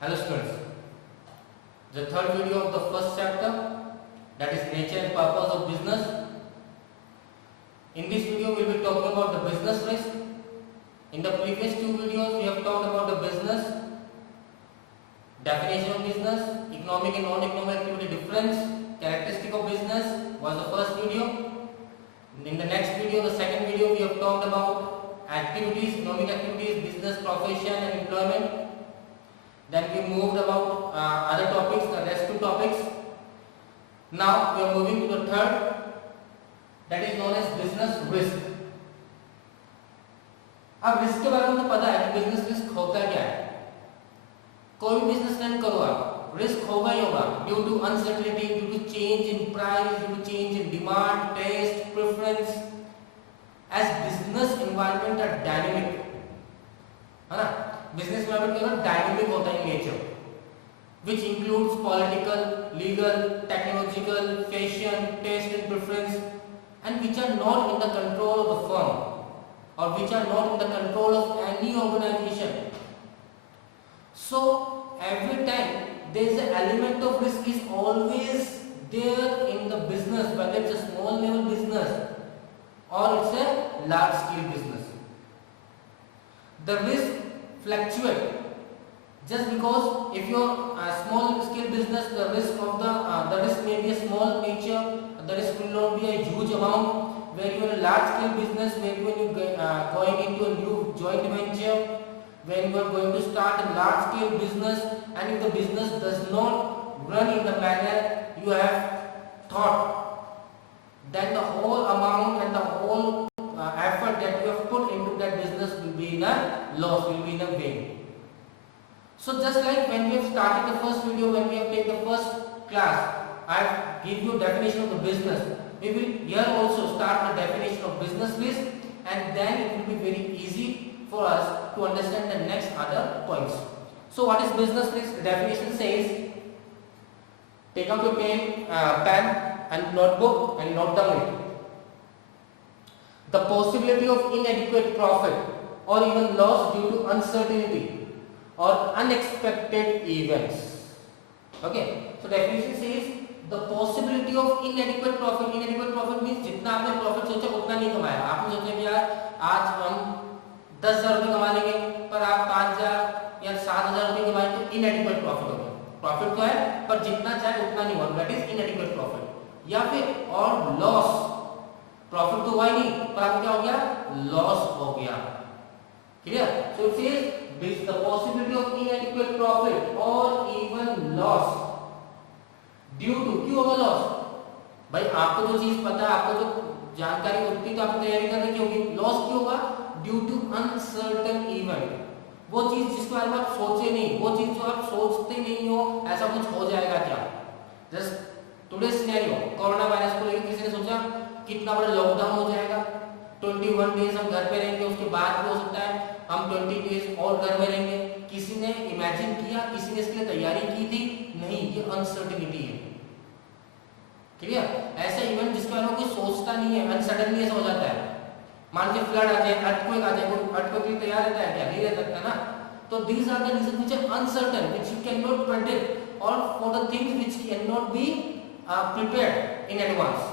Hello students, the third video of the first chapter, that is nature and purpose of business. In this video we will be talking about the business risk. In the previous two videos we have talked about the business, definition of business, economic and non-economic activity difference, characteristic of business was the first video. In the next video, the second video, we have talked about activities, economic activities, business, profession and employment. Then we moved about other topics, the rest two topics. Now we are moving to the third, that is known as business risk. अब risk के बारे में तो पता है कि business risk होता क्या है. कोई भी बिजनेस रन करो आप, रिस्क होगा ही होगा due to uncertainty, due to change in price, due to change in demand, taste, preference. As business environment are dynamic, है ना. बिजनेस एनवायरनमेंट क्या डायनेमिक होता है nature, which includes political, legal, technological, fashion, taste and preference, and which are not in the control of the firm or which are not in the control of any organization. So every time there is an element of risk is always there in the business, whether it's a small level business or it's a large scale business. The risk fluctuate just because if you're a small scale business, the risk of the risk may be a small nature, the risk will not be a huge amount. Where you are a large scale business, where you are going into a new joint venture, when you are going to start a large scale business, and if the business does not run in the manner you have thought, then the whole amount and the whole effort that you have put into that business will be in a loss, will be in a vain. So just like when we have started the first video, when we have taken the first class, I have give you definition of the business. We will here also start the definition of business risk, and then it will be very easy for us to understand the next other points. So what is business risk? The definition says, take out your pen and notebook and note down it. The possibility of inadequate profit or even loss due to uncertainty or unexpected events. Okay, so definition says the possibility of inadequate profit. Inadequate profit means जितना आपने profit सोचा उतना नहीं कमाया. आपने सोचा कि यार आज हम 10,000 रुपये कमा लेंगे, पर आप 5,000 या 7,000 रुपये कमाए, तो inadequate profit हो गया. प्रॉफिट तो है पर जितना चाहे उतना नहीं हुआ, that is inadequate profit. या फिर और लॉस, प्रॉफिट तो हुआ ही नहीं पर आपको क्या हो गया, लॉस हो गया. Clear? So it says the possibility of inadequate profit or even loss due to. क्यों होगा लॉस? भाई आपको जो चीज पता है, आपको जो जानकारी होती है तो आपको तैयारी करने की होगी. लॉस क्यों होगा? Due to uncertain event. वो चीज जिसके बारे में आप सोचे नहीं, वो चीज जो आप सोचते नहीं हो ऐसा कुछ हो जाएगा क्या. Just today scenario, corona virus को लेकर किसी ने सोचा कितना बड़ा लॉकडाउन हो जाएगा, 21 डेज हम घर पे रहेंगे, उसके बाद भी हो सकता है हम 20 डेज और घर में रहेंगे. किसी ने इमेजिन किया, किसी ने इसके लिए तैयारी की थी? नहीं. ये अनसर्टेनिटी है. क्लियर? ऐसा इवेंट जिसके बारे में कोई सोचता नहीं है, अनसडनली ऐसा हो जाता है. मान लीजिए फ्लड आ जाए, अर्थक्वेक आ जाए, कोई अर्थक्वेक के लिए तैयार रहता है क्या? नहीं रह सकता ना. तो these are the reason which are uncertain, which you can not predict, और for the things which can not be prepared in advance.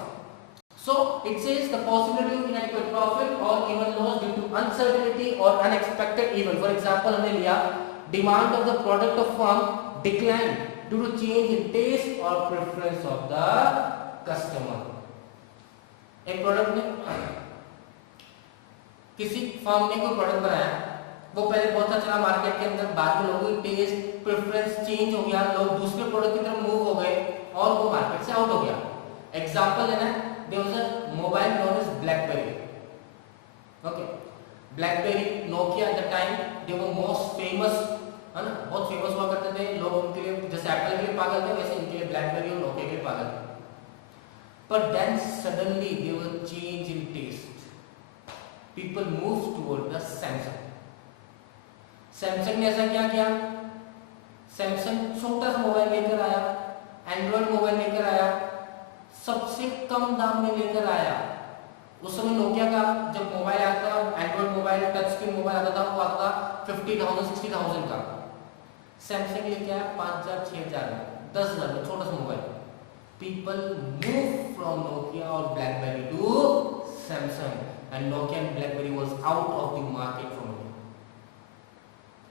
So it says the possibility of inadequate profit or even loss due to uncertainty or unexpected event. For example, हमने लिया demand of the product of firm decline due to change in taste or preference of the customer. एक product ने, किसी firm ने कोई product बनाया, वो पहले बहुत अच्छा चला मार्केट के अंदर, बाद में लोगों की टेस्ट प्रेफरेंस चेंज हो गया, लोग दूसरे प्रोडक्ट की तरफ मूव हो गए और वो मार्केट से आउट हो गया. एग्जांपल है ना, there was a mobile known as BlackBerry. Okay, BlackBerry, Nokia at the time they were most famous, है ना, बहुत फेमस हुआ करते थे लोग. उनके लिए जैसे एप्पल के लिए पागल थे, वैसे इनके लिए BlackBerry और Nokia के लिए पागल थे. But then suddenly there was a change in taste. People moved toward the Samsung. Samsung ने ऐसा क्या किया? Samsung छोटा सा मोबाइल लेकर आया, एंड्रॉइड मोबाइल लेकर आया, सबसे कम दाम में लेकर आया. उस समय नोकिया का जब मोबाइल आता था, Android mobile touch screen mobile आता था, वो आता था 50,000 60,000 का. सैमसंग लेके आया 5,000 6,000 10,000 में छोटा सा mobile. People move from Nokia और BlackBerry to Samsung and Nokia and BlackBerry was out of the market from India.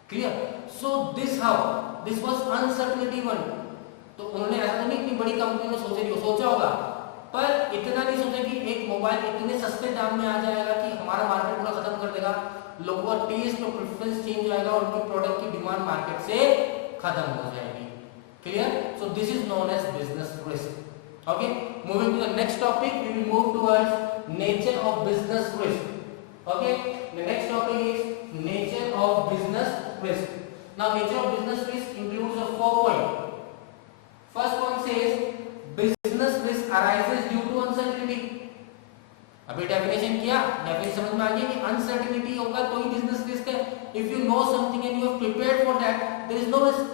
Clear? So this was uncertainty one. तो उन्होंने ऐसा तो नहीं, इतनी बड़ी कंपनी ने सोचा होगा, पर इतना नहीं सोचा कि एक मोबाइल इतने सस्ते दाम में आ जाएगा कि हमारा मार्केट पूरा खत्म कर देगा, लोगों का टेस्ट और प्रेफरेंस चेंज हो जाएगा और उनके प्रोडक्ट की डिमांड मार्केट से खत्म हो जाएगी। Clear? So this is known as business risk. Okay, moving to the next topic, we will move towards nature of business risk. Okay, the next topic is nature of business risk. Now nature of business risk includes a 4 point. First point says business risk arises due to uncertainty. अभी definition किया, definition समझ में आ गया कि uncertainty होगा तो ही बिजनेस रिस्क है। If you know something and you have prepared for that, there is no risk.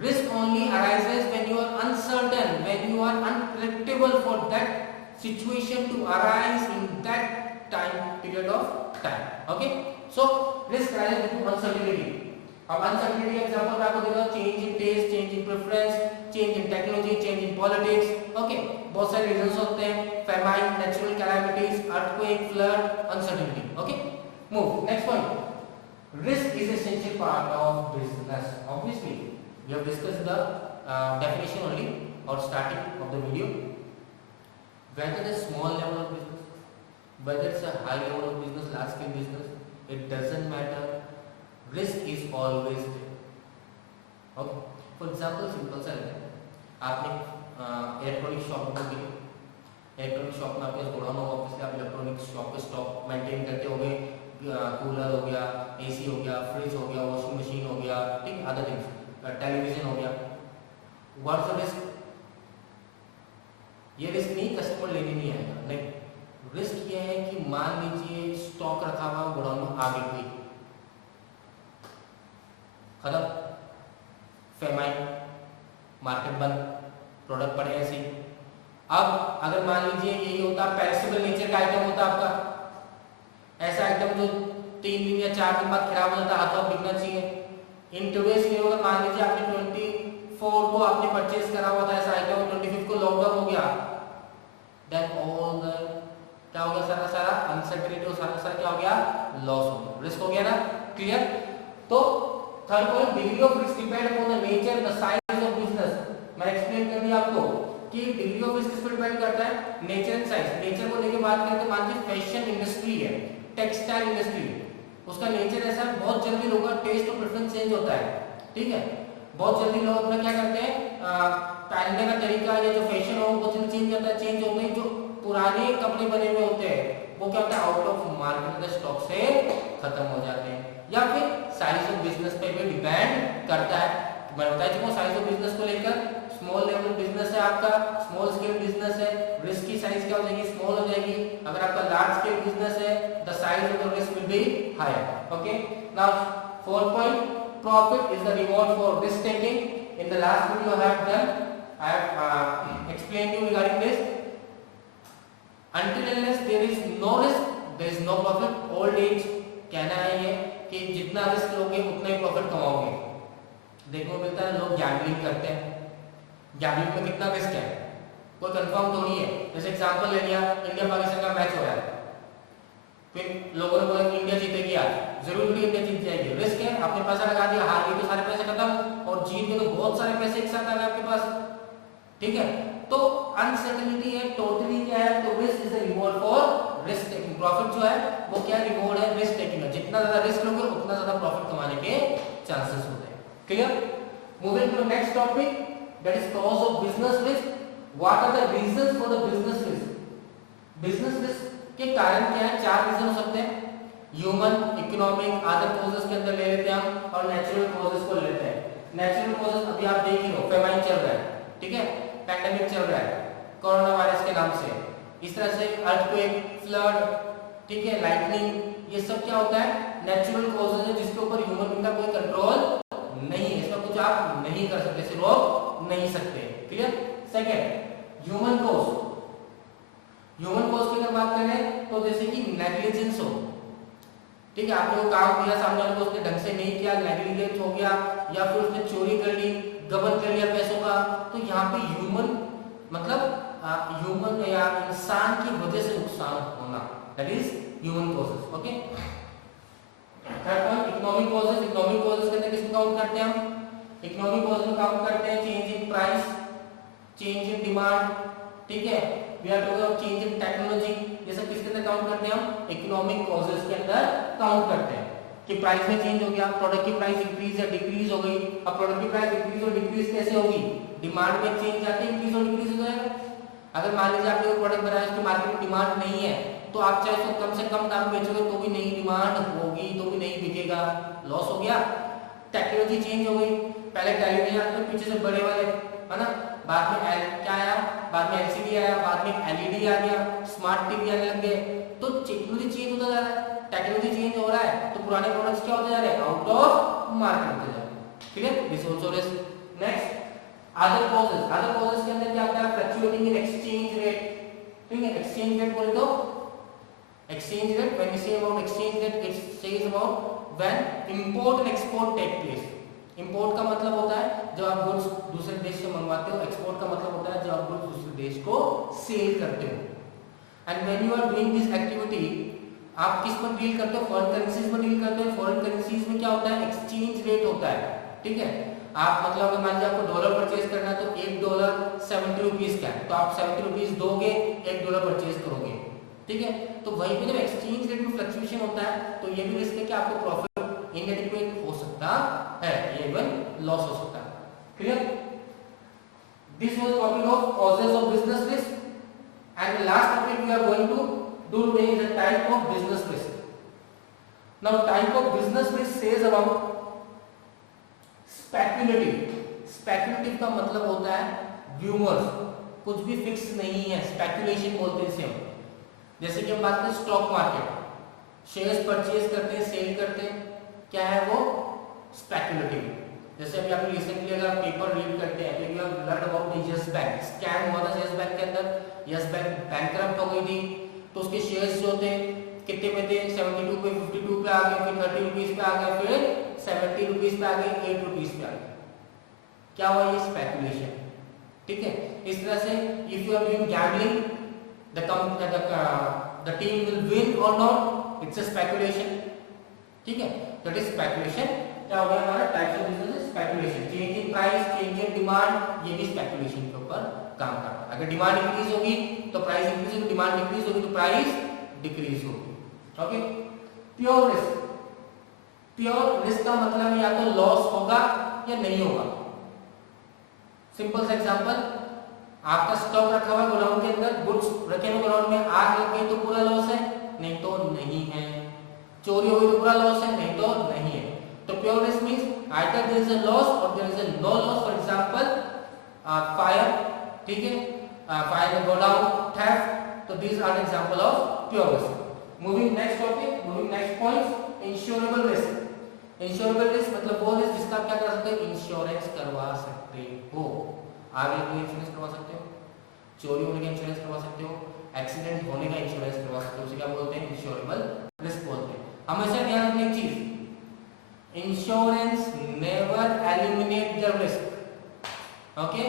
Risk only arises when you are uncertain, when you are unpredictable for that situation to arise in that period of time. Okay, so risk arises due to uncertainty. अब uncertainty example मैं आपको दे रहा हूँ, change in taste, change in preference, change in technology, change in politics. Okay, बहुत सारे reasons होते हैं, famine, natural calamities, earthquake, flood, uncertainty. Okay, move next point. Risk is essential part of business. Obviously we have discussed the definition only or starting of the video. Whether it's small level of business, whether it's a high level of business, large scale business, it doesn't matter. Risk is always there. Okay, for example simple सा है, आपने electronic shop में गए, electronic shop में आपके godown होगा, obviously आप electronic shop पे स्टॉक मेंटेन करते होंगे, कूलर हो गया, एसी हो गया, फ्रिज हो गया, वॉशिंग मशीन हो गया, ठीक, अदर थिंग्स, टेलीविजन हो गया। What's the risk? ये रिस्क नहीं कस्टमर लेने नहीं आएगा, नहीं, रिस्क ये है कि मान लीजिए स्टॉक रखा हुआ गोडाउन में आग लग गई, खत्म, फेमाइन, मार्केट बंद, प्रोडक्ट पड़े ऐसे। अब अगर मान लीजिए यही होता पेरिशेबल नेचर का आइटम होता आपका, ऐसा आइटम जो 3 दिन या 4 दिन बाद खराब हो जाता, हाथों बिकना चाहिए। इन टुडेज के अगर मान लीजिए आपने 24 को आपने परचेज करा हुआ था ऐसा आइटम, 25 को लॉकडाउन हो गया, देन ऑल द क्या हो गया, सारा अनसर्टेनिटी और सारा क्या हो गया, लॉस हो गया, रिस्क हो गया ना। क्लियर? तो third point, degree of risk depend upon the nature the size of business. मैं एक्सप्लेन कर दिया आपको कि डिग्री ऑफ रिस्क किस पर डिपेंड करता है, नेचर एंड साइज। नेचर को लेके बात करते हैं, मान लीजिए फैशन इंडस्ट्री है, टेक्सटाइल इंडस्ट्री, उसका नेचर ऐसा है बहुत जल्दी लोगों का टेस्ट और प्रेफरेंस चेंज होता है, ठीक है, बहुत जल्दी लोग अपना क्या करते हैं, पहनने का तरीका या जो फैशन हो वो जल्दी चेंज होता है, चेंज होते ही जो पुराने कपड़े बने हुए होते हैं वो क्या होता है, आउट ऑफ मार्केट स्टॉक से खत्म हो जाते हैं। या फिर साइज ऑफ बिजनेस पे भी डिपेंड करता है। मैं बता चुका हूँ साइज ऑफ बिजनेस को लेकर, स्मॉल लेवल बिजनेस है आपका, स्मॉल स्केल बिजनेस है, रिस्क की साइज क्या हो जाएगी, स्मॉल हो जाएगी। अगर आपका लार्ज स्केल बिजनेस है, the size of the risk will be higher. Okay, now fourth point, profit is the reward for risk taking. In the last video I have explained you regarding this. Until unless there is no risk, there is no profit. Old age कहना है ये कि जितना risk लोगे उतना ही profit कमाओगे। देखने को मिलता है लोग गैम्बलिंग करते हैं, गैम्बलिंग में कितना रिस्क है कोई कंफर्म तो नहीं है। जैसे एग्जांपल ले लिया, इंडिया पाकिस्तान का मैच हो रहा है, फिर लोगों ने बोला कि इंडिया जीतेगी, आज जरूर इंडिया जीत जाएगी, रिस्क है, आपने पैसा लगा दिया, हार गई तो सारे पैसे खत्म, और जीत गए तो बहुत सारे पैसे एक साथ आ गए आपके पास, ठीक है। तो अनसर्टेनिटी है, टोटली क्या है, तो risk is the reward for risk taking. Profit जो है वो क्या रिवॉर्ड है, रिस्क टेकिंग है। जितना ज्यादा रिस्क लोगे उतना ज्यादा प्रॉफिट कमाने के चांसेस होते हैं। Clear? Moving to the next topic, that is cause of business risk. What are the reasons for the business risk? Business risk के कारण क्या है, 4 रीजन हो सकते हैं, ह्यूमन, इकोनॉमिक, अदर कॉजेस के अंदर ले लेते हैं हम, और नेचुरल कॉजेस को लेते हैं। नेचुरल कॉजेस अभी आप देख ही लो, फेमाइन चल रहा है, ठीक है, पैंडेमिक चल रहा है कोरोना वायरस के नाम से, इस तरह से अर्थक्वेक, फ्लड, ठीक है, लाइटनिंग, ये सब क्या होता है, नेचुरल कॉजेस है जिसके ऊपर ह्यूमन का कोई कंट्रोल नहीं है, इसका कुछ आप नहीं कर सकते, इसे रोक नहीं सकते। Clear? Second, human cause. Human cause की अगर बात करें तो जैसे कि नेग्लिजेंस हो, ठीक है, आपने वो काम दिया सामने वाले को, उसने ढंग से नहीं किया, नेग्लिजेंस हो गया, या फिर उसने चोरी कर ली, गबन कर लिया पैसों का, तो यहाँ पे ह्यूमन मतलब ह्यूमन या इंसान की वजह से नुकसान होना, that is human causes. Okay, third point economic causes. Economic causes के अंदर किसको काउंट करते हैं हम? इकोनॉमिक कॉजेस में काउंट करते हैं change in price, change in demand, ठीक है, we are talking about change in technology, ये सब किसके अंदर काउंट करते हैं हम? इकोनॉमिक कॉजेस के अंदर काउंट करते हैं कि प्राइस में चेंज हो गया, प्रोडक्ट की प्राइस इंक्रीज या डिक्रीज हो गई। अब प्रोडक्ट की प्राइस इंक्रीज और डिक्रीज कैसे होगी? डिमांड में चेंज आते इंक्रीज और डिक्रीज हो जाएगा। अगर मान लीजिए आपने कोई प्रोडक्ट बनाया, उसकी मार्केट में डिमांड नहीं है, तो आप चाहे उसको कम से कम दाम बेचोगे तो भी नहीं डिमांड होगी, तो भी नहीं बिकेगा, लॉस हो गया। टेक्नोलॉजी चेंज हो गई, पहले टेलीविजन आते थे पीछे से बड़े वाले, है ना, बाद में क्या आया, बाद में एलसीडी आया, बाद में एलईडी आ गया, स्मार्ट टीवी आने लग गए, तो टेक्नोलॉजी चेंज होता जा रहा है, टेक्नोलॉजी चेंज हो रहा है, तो पुराने प्रोडक्ट्स क्या होते जा रहे हैं? आउट ऑफ मार्केट होते जा रहे हैं। Clear? This also risk. Next other causes. Other causes के अंदर क्या होता है? फ्लक्चुएटिंग इन एक्सचेंज रेट, ठीक है, एक्सचेंज रेट बोले तो exchange rate, when we say about exchange rate, it says about when import and export take place. import का मतलब होता है जब आप गुड्स दूसरे देश से मंगवाते हो, export का मतलब होता है जब आप गुड्स दूसरे देश को सेल करते हो। and when you are doing this activity, आप किस पर डील करते हो? फॉरेन करेंसीज में डील करते हो। फॉरेन करेंसीज में क्या होता है? एक्सचेंज रेट होता है, ठीक है। आप मतलब अगर मान लीजिए आपको डॉलर परचेज करना है, तो $1 70 रुपीज का है, तो आप 70 रुपीज दोगे, $1 परचेज करोगे, ठीक है। तो वहीं पे जब एक्सचेंज रेट में फ्लक्चुएशन होता है, तो ये भी रिस्क है कि आपको प्रॉफिट इनएडिक्वेट हो सकता है, ये इवन लॉस हो सकता है। Clear? This was topic of causes of business risk and the last topic we are going to do today is the type of business risk. Now type of business risk says about speculative. Speculative का मतलब होता है rumours, कुछ भी fix नहीं है, speculation बोलते हैं इसे हम। जैसे कि हम बात करें स्टॉक मार्केट, शेयर्स परचेज करते हैं, सेल करते हैं, क्या है वो? स्पेक्युलेटिव। जैसे अभी आपने रिसेंटली अगर पेपर रीड करते हैं, तो you have learn about the yes bank, scam हुआ था यस बैंक के अंदर, यस बैंक बैंकरप्ट हो गई थी, तो उसके शेयर्स जो थे कितने पे थे? 72 पे, 52 पे आ गए, फिर 30 रुपीज पे आ गए, फिर 70 रुपीज पे आ गए, 8 रुपीज पे आ गए। क्या हुआ? ये स्पेक्युलेशन, ठीक है। इस तरह से if you are doing gambling, the team will win or not, it's a speculation, ठीक है। that is speculation। क्या हो गया हमारा? Types of business speculation, change in price, change in demand, ये भी स्पेकुलेशन के ऊपर काम करता है। अगर डिमांड इंक्रीज होगी तो प्राइस इंक्रीज होगी, डिमांड डिक्रीज होगी तो प्राइस डिक्रीज होगी। Okay. Pure risk. Pure risk का मतलब या तो लॉस होगा या नहीं होगा। सिंपल सा एग्जांपल, आपका स्टॉक रखा हुआ गोडाउन के अंदर, गुड्स रखे हुए गोडाउन में, आग लग गई तो पूरा लॉस है? नहीं तो नहीं है। चोरी हो गई तो पूरा लॉस है? नहीं तो नहीं है। तो pure risk means either there is a loss और there is a no loss. For example fire, ठीक है, फायर इन गोडाउन, थेफ्ट, तो these are example of pure risk. Moving next topic, moving next point, insurable risk. Insurable risk मतलब वो risk जिसका आप क्या कर सकते हो? इंश्योरेंस करवा सकते हो। आगे का इंश्योरेंस करवा सकते हो, चोरी होने का इंश्योरेंस करवा सकते हो, एक्सीडेंट होने का इंश्योरेंस करवा सकते हो, उसे क्या बोलते हैं? इंश्योरेबल रिस्क बोलते हैं। हमेशा ध्यान रखना एक चीज, insurance never eliminate the risk. Okay,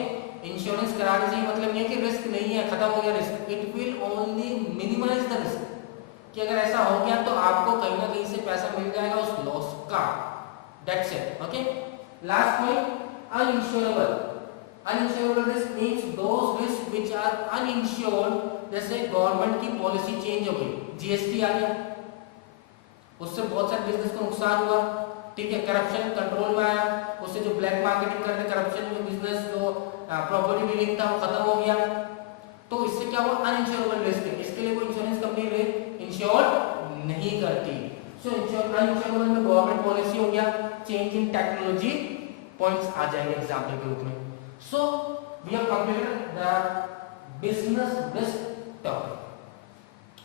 insurance कराने से मतलब नहीं है कि रिस्क नहीं है, खत्म हो गया risk, it will only minimize the risk, कि अगर ऐसा हो गया तो आपको कहीं ना कहीं से पैसा मिल जाएगा उस लॉस का, that's it. Okay. Last point, uninsurable. Uninsurable risk means those risks which are uninsured, जैसे गवर्नमेंट की पॉलिसी चेंज हो गई, जीएसटी आ गया, उससे बहुत सारे बिजनेस को नुकसान हुआ, ठीक है। करप्शन कंट्रोल में आया, उससे जो ब्लैक मार्केटिंग करते, करप्शन जो बिजनेस जो प्रॉपर्टी डीलिंग था वो खत्म हो गया, तो इससे क्या हुआ? अनइंश्योरेबल रिस्क है, इसके लिए कोई इंश्योरेंस कंपनी इंश्योर नहीं करती। सो अनइंश्योरेबल में गवर्नमेंट पॉलिसी हो गया, चेंज इन टेक्नोलॉजी, पॉइंट्स आ जाएंगे एग्जाम्पल के रूप में। So we have completed the business risk topic।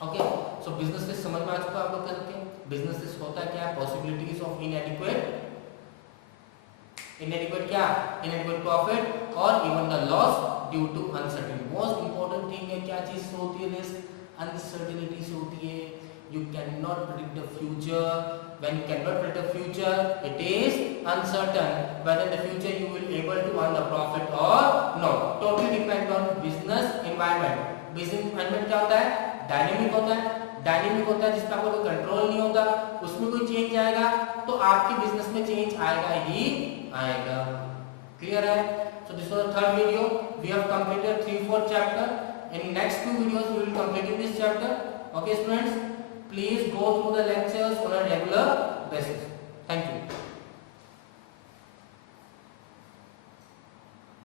Okay, so business risk समझ में आ चुका आप लोग करके। business risk होता क्या है? possibilities of inadequate क्या? inadequate profit और even the loss due to uncertainty। most important thing है क्या चीज से होती है रिस्क? uncertainty से होती है। You cannot predict the future. When you cannot predict the future, it is uncertain whether in the future you will able to earn the profit or not. Totally depend on business environment. Business environment क्या होता है? Dynamic होता है। Dynamic होता है जिसका कोई control नहीं होता, उसमें कोई चेंज आएगा तो आपके बिजनेस में चेंज आएगा ही आएगा। क्लियर है? So this was the third video. We have completed 3-4 chapter. In next 2 videos we will complete in this chapter. Okay students, please go through the lectures on a regular basis. Thank you.